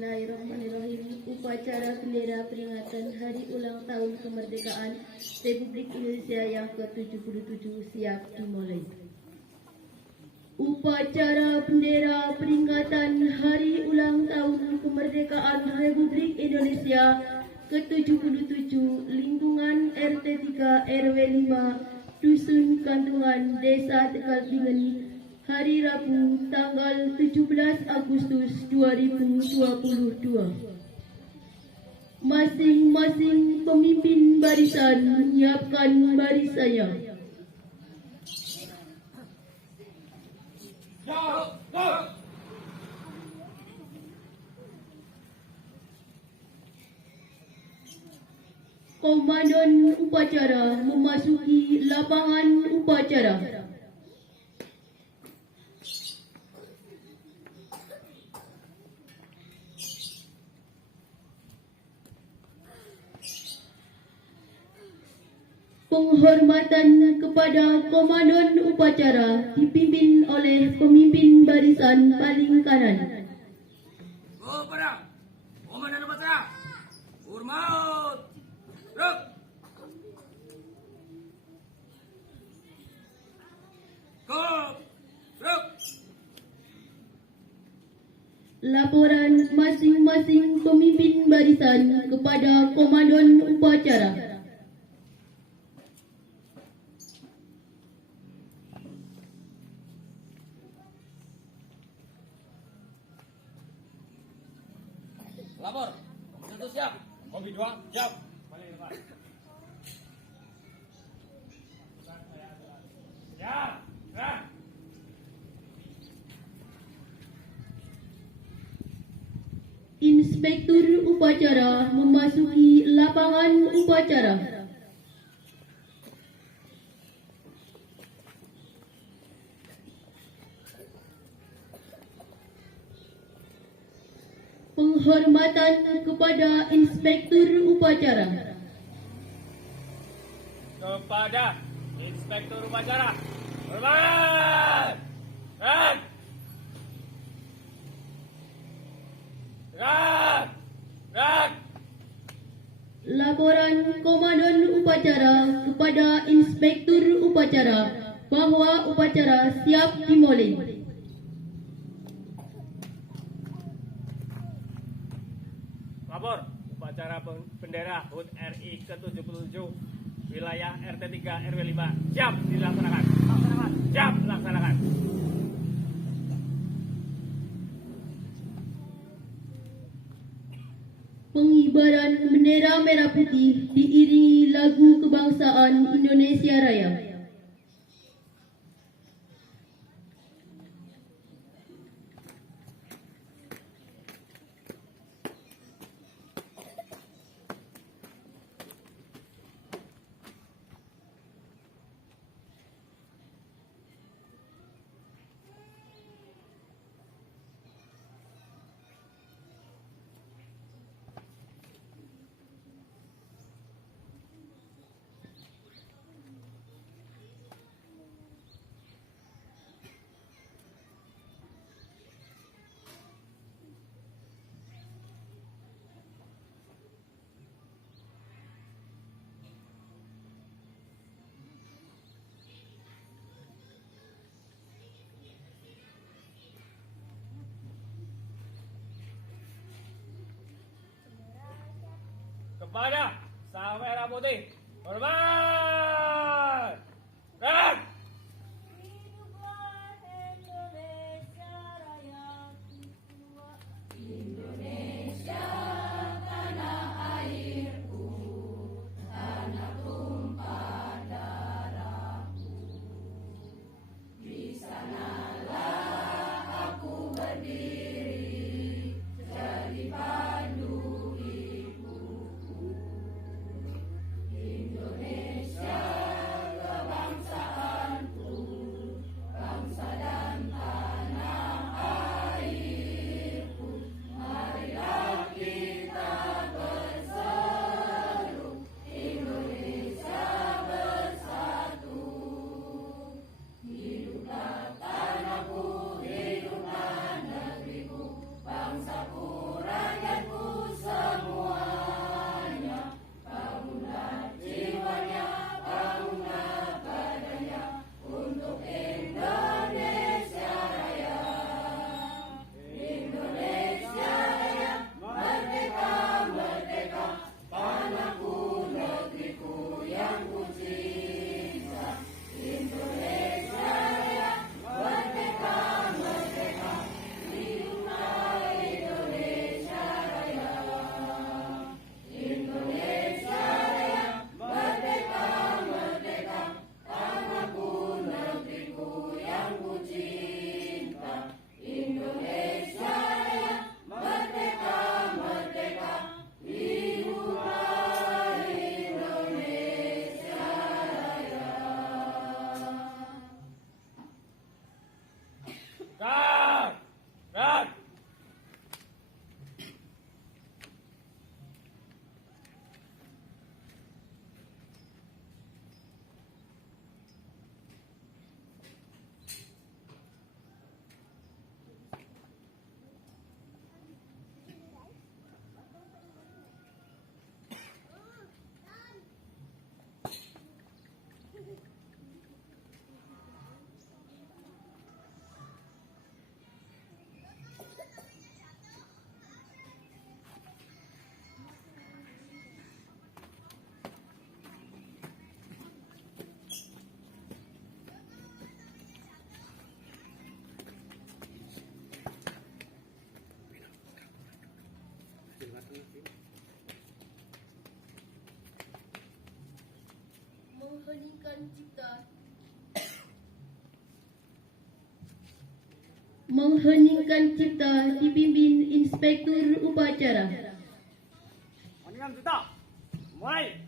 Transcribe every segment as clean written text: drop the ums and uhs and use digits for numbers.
Bismillahirrahmanirrahim. Upacara bendera peringatan Hari Ulang Tahun Kemerdekaan Republik Indonesia yang ke-77 siap dimulai. Upacara bendera peringatan Hari Ulang Tahun Kemerdekaan Republik Indonesia ke-77 lingkungan RT 3 RW 5 Dusun Kantungan Desa Tegalbingen hari Rabu tanggal 17 Agustus 2022. Masing-masing pemimpin barisan menyiapkan barisannya. Komandan upacara memasuki lapangan upacara. Penghormatan kepada komandan upacara dipimpin oleh pemimpin barisan paling kanan. Kepada komandan upacara, hormat, ruk. Ruk. Laporan masing-masing pemimpin barisan kepada komandan upacara. Lapor, satu siap. Kompi 2, siap. Siap, gerak. Inspektur upacara memasuki lapangan upacara. Penghormatan kepada Inspektur upacara. Kepada Inspektur upacara, hormat. Gerak. Gerak. Laporan komandan upacara kepada Inspektur upacara bahwa upacara siap dimulai. Lapor, upacara bendera HUT RI ke-77 wilayah RT 3 RW 5 siap dilaksanakan. Siap dilaksanakan. Pengibaran bendera merah putih diiringi lagu kebangsaan Indonesia Raya. Kepada Sang Merah Putih, hormat. Gerak. Hiduplah Indonesia Raya tua. Indonesia tanah airku, tanah tumpah darahku. Di sanalah aku berdiri, jadi pandu ibuku. Indonesia Mengheningkan cipta dipimpin Inspektur Upacara. Heningan cipta. Mulai.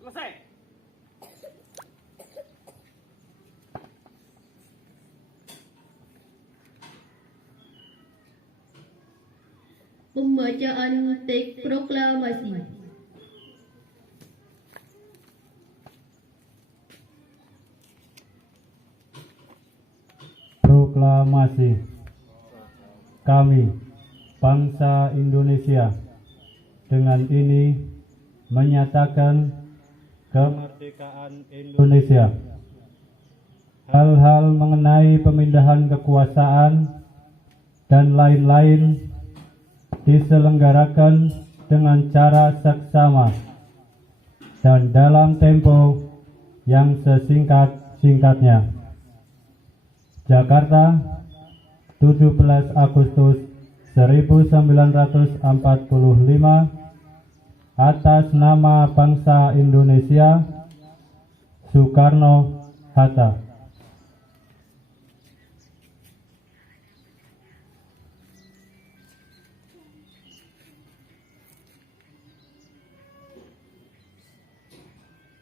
Selesai. Pembacaan teks proklamasi. Proklamasi. Kami, bangsa Indonesia, dengan ini menyatakan kemerdekaan Indonesia. Hal-hal mengenai pemindahan kekuasaan dan lain-lain diselenggarakan dengan cara seksama dan dalam tempo yang sesingkat-singkatnya. Jakarta, 17 Agustus 1945, atas nama bangsa Indonesia, Soekarno-Hatta.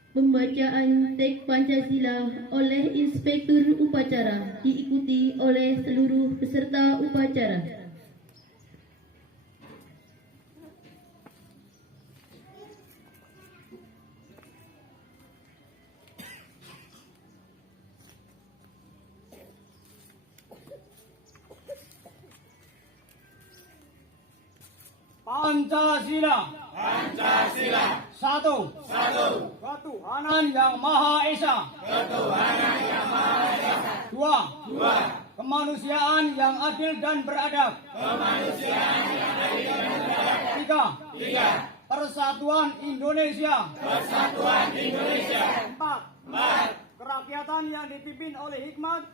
Pembacaan teks Pancasila oleh Inspektur Upacara diikuti oleh seluruh peserta upacara. Pancasila. Pancasila. Satu. Ketuhanan yang Maha Esa. Dua. Kemanusiaan yang adil dan beradab. Tiga. Persatuan Indonesia. Empat. Kerakyatan yang dipimpin oleh hikmat.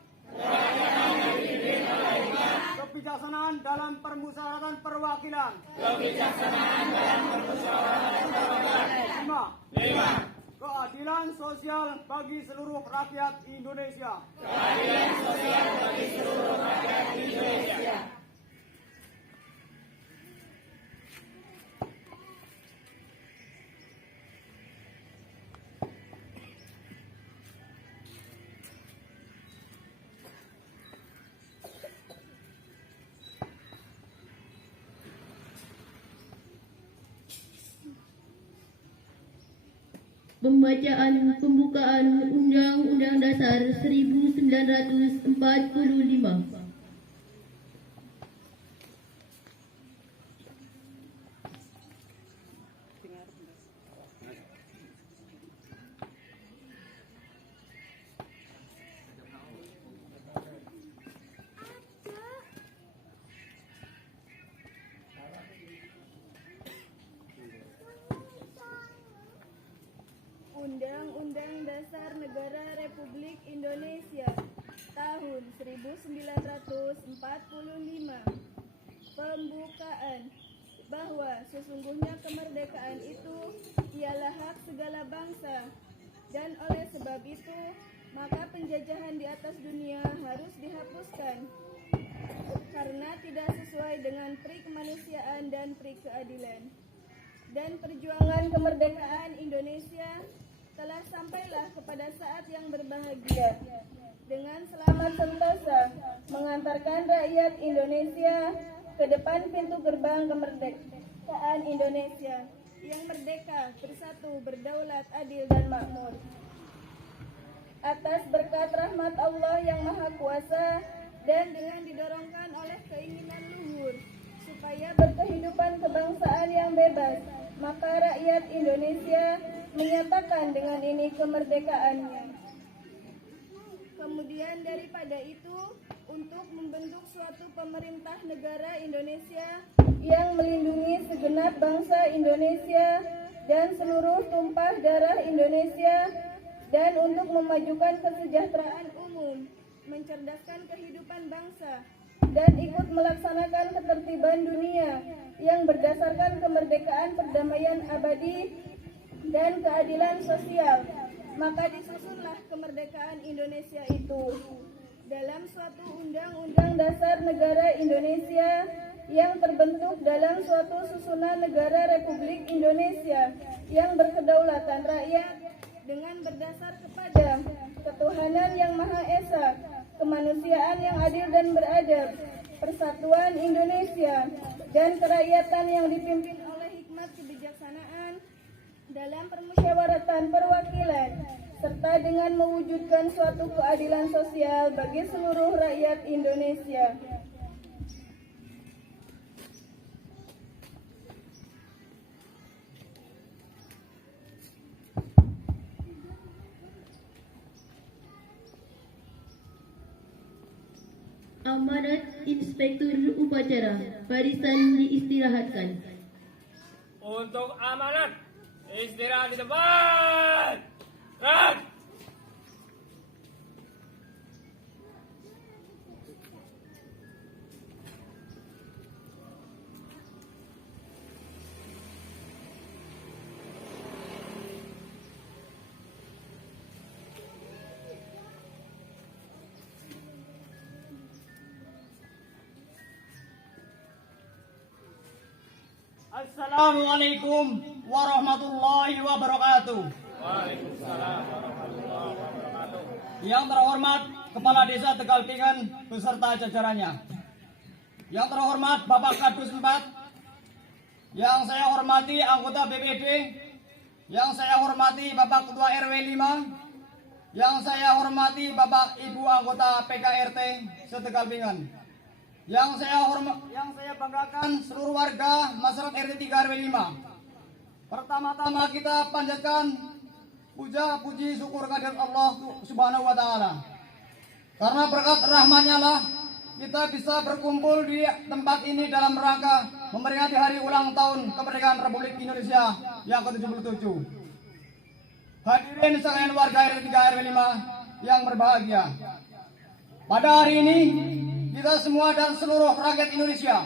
Kebijaksanaan dalam permusyawaratan perwakilan. 5. Keadilan sosial bagi seluruh rakyat Indonesia. Pembacaan pembukaan Undang-Undang Dasar 1945. Undang-Undang Dasar Negara Republik Indonesia tahun 1945. Pembukaan. bahwa sesungguhnya kemerdekaan itu ialah hak segala bangsa, dan oleh sebab itu maka penjajahan di atas dunia harus dihapuskan karena tidak sesuai dengan pri kemanusiaan dan pri keadilan. Dan perjuangan kemerdekaan Indonesia telah sampailah kepada saat yang berbahagia dengan selamat sentosa mengantarkan rakyat Indonesia ke depan pintu gerbang kemerdekaan Indonesia yang merdeka, bersatu, berdaulat, adil, dan makmur. Atas berkat rahmat Allah yang Maha Kuasa dan dengan didorongkan oleh keinginan luhur supaya berkehidupan kebangsaan yang bebas, maka rakyat Indonesia menyatakan dengan ini kemerdekaannya. Kemudian daripada itu, untuk membentuk suatu pemerintah negara Indonesia yang melindungi segenap bangsa Indonesia dan seluruh tumpah darah Indonesia, dan untuk memajukan kesejahteraan umum, mencerdaskan kehidupan bangsa, dan ikut melaksanakan ketertiban dunia yang berdasarkan kemerdekaan, perdamaian abadi, dan keadilan sosial, maka disusunlah kemerdekaan Indonesia itu dalam suatu Undang-Undang Dasar Negara Indonesia yang terbentuk dalam suatu susunan negara Republik Indonesia yang berkedaulatan rakyat dengan berdasar kepada ketuhanan yang Maha Esa, kemanusiaan yang adil dan beradab, persatuan Indonesia, dan kerakyatan yang dipimpin oleh hikmat kebijaksanaan dalam permusyawaratan perwakilan, serta dengan mewujudkan suatu keadilan sosial bagi seluruh rakyat Indonesia. Amanat Inspektur Upacara, barisan diistirahatkan. Untuk amanat, istirahat di tempat. Gerak. Assalamualaikum warahmatullahi wabarakatuh. Waalaikumsalam warahmatullahi wabarakatuh. Yang terhormat Kepala Desa Tegalpingan beserta jajarannya. Yang terhormat Bapak Kadus 4. Yang saya hormati anggota BPD. Yang saya hormati Bapak Ketua RW 5. Yang saya hormati Bapak Ibu anggota PKRT setegalpingan. Yang saya banggakan seluruh warga masyarakat RT 3 RW 5. Pertama-tama kita panjatkan puja puji syukur kehadirat Allah Subhanahu wa taala. Karena berkat rahmat-Nya lah kita bisa berkumpul di tempat ini dalam rangka memperingati hari ulang tahun kemerdekaan Republik Indonesia yang ke-77. Hadirin sekalian warga RT 3 RW 5 yang berbahagia. Pada hari ini kita semua dan seluruh rakyat Indonesia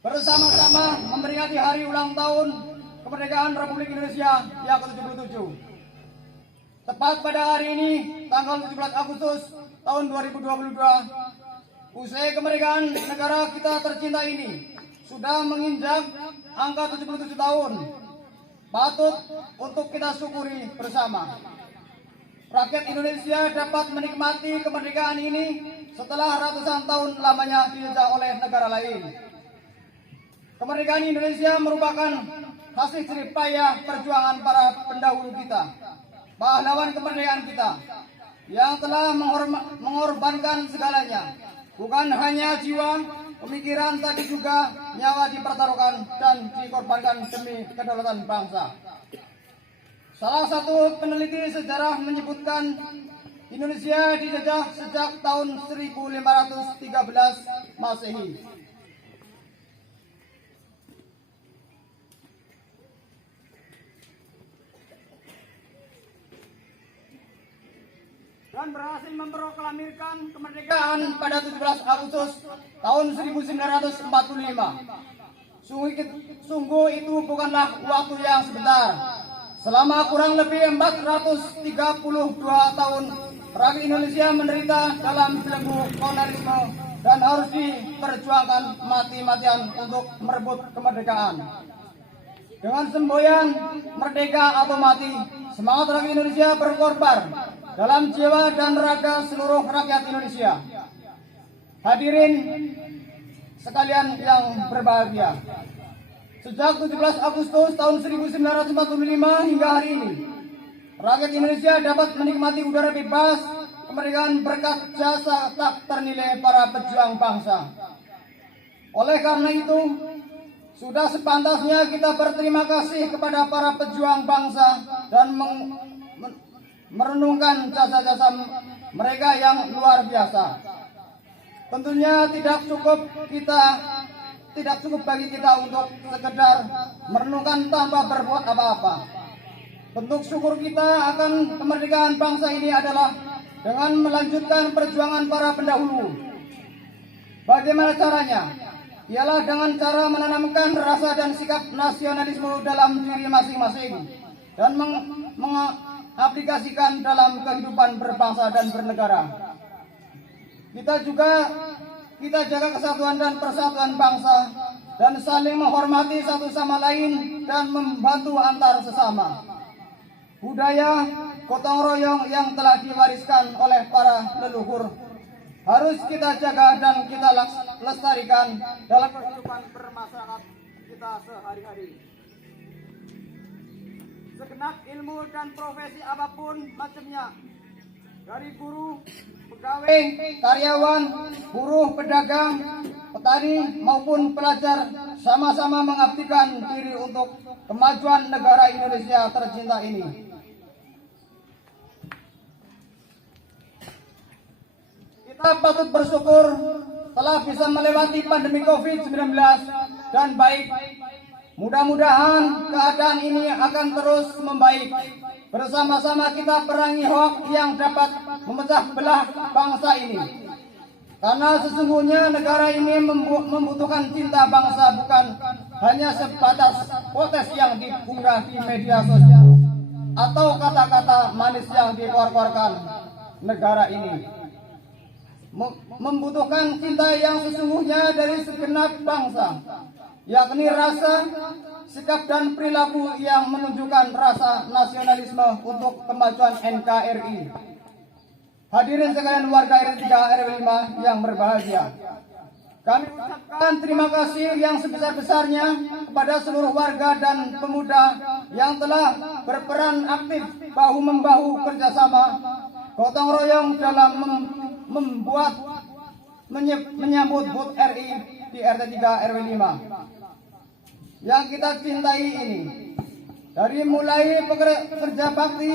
bersama-sama memperingati hari ulang tahun kemerdekaan Republik Indonesia yang ke-77. Tepat pada hari ini, tanggal 17 Agustus tahun 2022, usai kemerdekaan negara kita tercinta ini sudah menginjak angka 77 tahun. Patut untuk kita syukuri bersama. Rakyat Indonesia dapat menikmati kemerdekaan ini setelah ratusan tahun lamanya dijajah oleh negara lain. Kemerdekaan Indonesia merupakan hasil jerih payah perjuangan para pendahulu kita, pahlawan kemerdekaan kita, yang telah mengorbankan segalanya. Bukan hanya jiwa, pemikiran, tapi juga nyawa dipertaruhkan dan dikorbankan demi kedaulatan bangsa. Salah satu peneliti sejarah menyebutkan Indonesia dijajah sejak tahun 1513 Masehi. Dan berhasil memproklamirkan kemerdekaan pada 17 Agustus tahun 1945. Sungguh itu bukanlah waktu yang sebentar. Selama kurang lebih 432 tahun, rakyat Indonesia menderita dalam belenggu kolonialisme dan harus diperjuangkan mati-matian untuk merebut kemerdekaan. Dengan semboyan merdeka atau mati, semangat rakyat Indonesia berkorban dalam jiwa dan raga seluruh rakyat Indonesia. Hadirin sekalian yang berbahagia, sejak 17 Agustus tahun 1945 hingga hari ini, rakyat Indonesia dapat menikmati udara bebas kemerdekaan berkat jasa tak ternilai para pejuang bangsa. Oleh karena itu, sudah sepantasnya kita berterima kasih kepada para pejuang bangsa dan merenungkan jasa-jasa mereka yang luar biasa. Tentunya tidak cukup bagi kita untuk sekedar merenungkan tanpa berbuat apa-apa. Bentuk syukur kita akan kemerdekaan bangsa ini adalah dengan melanjutkan perjuangan para pendahulu. Bagaimana caranya? Ialah dengan cara menanamkan rasa dan sikap nasionalisme dalam diri masing-masing dan mengaplikasikan dalam kehidupan berbangsa dan bernegara. Kita jaga kesatuan dan persatuan bangsa dan saling menghormati satu sama lain dan membantu antar sesama. Budaya gotong royong yang telah diwariskan oleh para leluhur harus kita jaga dan kita lestarikan dalam kehidupan bermasyarakat kita sehari-hari. Segenap ilmu dan profesi apapun macamnya, dari guru, pegawai, karyawan, buruh, pedagang, petani maupun pelajar, sama-sama mengabdikan diri untuk kemajuan negara Indonesia tercinta ini. Kita patut bersyukur telah bisa melewati pandemi COVID-19 dan baik. Mudah-mudahan keadaan ini akan terus membaik. Bersama-sama kita perangi hoak yang dapat memecah belah bangsa ini. Karena sesungguhnya negara ini membutuhkan cinta bangsa, bukan hanya sebatas potes yang diunggah di media sosial atau kata-kata manis yang dikeluarkan negara ini. Membutuhkan cinta yang sesungguhnya dari segenap bangsa, yakni rasa, sikap dan perilaku yang menunjukkan rasa nasionalisme untuk kemajuan NKRI. Hadirin sekalian warga RT 3 RW 5 yang berbahagia, kami ucapkan terima kasih yang sebesar-besarnya kepada seluruh warga dan pemuda yang telah berperan aktif bahu-membahu kerjasama gotong royong dalam menyambut HUT RI di RT 3 RW 5 yang kita cintai ini. Dari mulai pekerja bakti,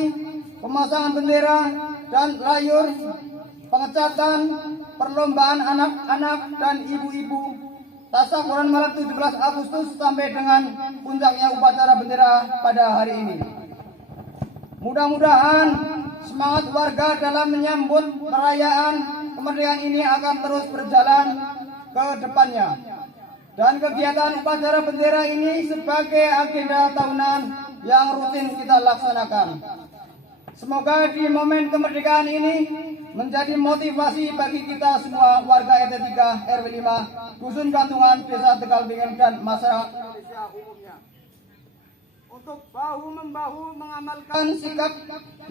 pemasangan bendera dan layur, pengecatan, perlombaan anak-anak dan ibu-ibu, tasyakuran malam 17 Agustus sampai dengan puncaknya upacara bendera pada hari ini. Mudah-mudahan semangat warga dalam menyambut perayaan kemerdekaan ini akan terus berjalan ke depannya. Dan kegiatan upacara bendera ini sebagai agenda tahunan yang rutin kita laksanakan. Semoga di momen kemerdekaan ini menjadi motivasi bagi kita semua warga RT 3 RW 5, Dusun Gantungan, Desa Tegal Bingin dan masyarakat Indonesia umumnya, untuk bahu-membahu mengamalkan sikap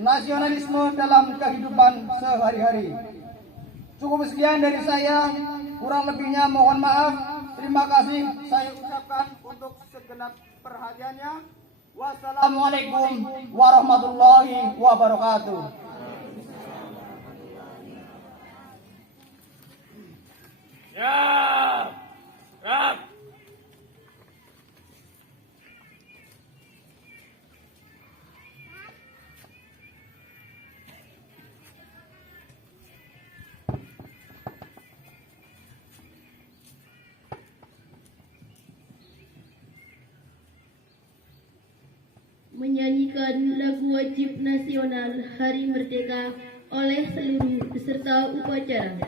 nasionalisme dalam kehidupan sehari-hari. Cukup sekian dari saya, kurang lebihnya mohon maaf. Terima kasih saya ucapkan untuk segenap perhatiannya. Wassalamualaikum warahmatullahi wabarakatuh. Ya, rap. Menyanyikan lagu wajib nasional Hari Merdeka oleh seluruh peserta upacara.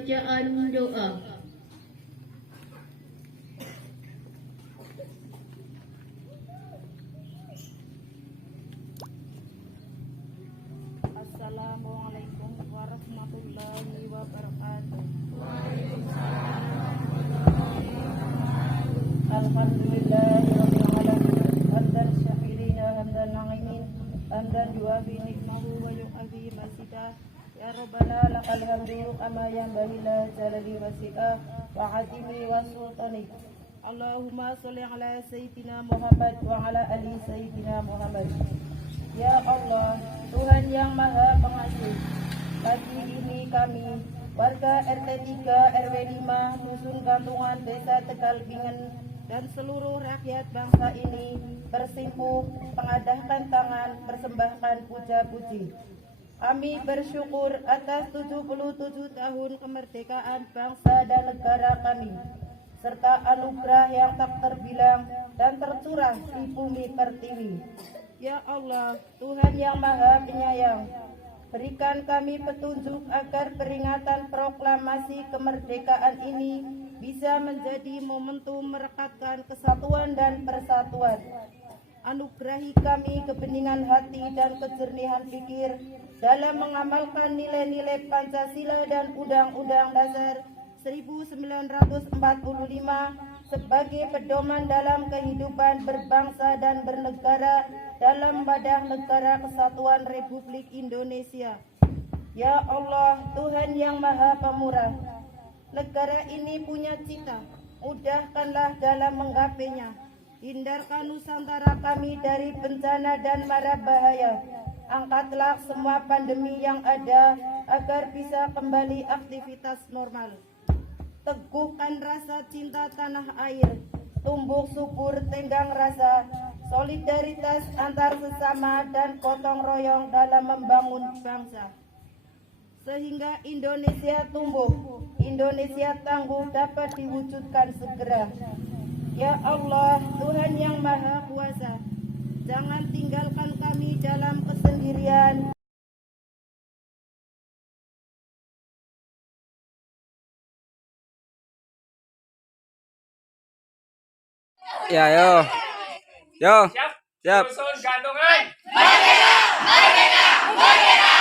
bacaan doa. Assalamualaikum warahmatullahi wabarakatuh. Alhamdulillahirabbil alamin. Hamdan syakirina hamdan na'imin. Hamdan yuafi nikmahu wa yu'afi masidah. Ya Rabbana lakal hamdu kama yanbaghi la jalali wasi'ah wa 'azimi wa sultanik. Allahumma sholli ala sayyidina Muhammad wa ala ali sayyidina Muhammad. Ya Allah, Tuhan yang Maha Pengasih, pagi ini kami, warga RT 3 RW 5 Dusun Gantungan Desa Tegal Bingen dan seluruh rakyat bangsa ini bersimpuh mengadahkan tangan persembahkan puja-puji. Kami bersyukur atas 77 tahun kemerdekaan bangsa dan negara kami, serta anugerah yang tak terbilang dan tercurah di bumi pertiwi. Ya Allah, Tuhan yang Maha Penyayang, berikan kami petunjuk agar peringatan proklamasi kemerdekaan ini bisa menjadi momentum merekatkan kesatuan dan persatuan. Anugerahi kami kebeningan hati dan kejernihan pikir dalam mengamalkan nilai-nilai Pancasila dan Undang-Undang Dasar 1945 sebagai pedoman dalam kehidupan berbangsa dan bernegara dalam wadah negara kesatuan Republik Indonesia. Ya Allah, Tuhan yang Maha Pemurah, negara ini punya cita, mudahkanlah dalam menggapainya. Hindarkan Nusantara kami dari bencana dan mara bahaya. Angkatlah semua pandemi yang ada agar bisa kembali aktivitas normal. Teguhkan rasa cinta tanah air, tumbuh subur tenggang rasa, solidaritas antar sesama dan gotong royong dalam membangun bangsa. Sehingga Indonesia tumbuh, Indonesia tangguh dapat diwujudkan segera. Ya Allah, Tuhan yang Maha Kuasa, jangan tinggalkan kami dalam kesendirian. Ya, yo. Yo. Siap? Siap. Dusun Gantungan. Merdeka! Merdeka! Merdeka!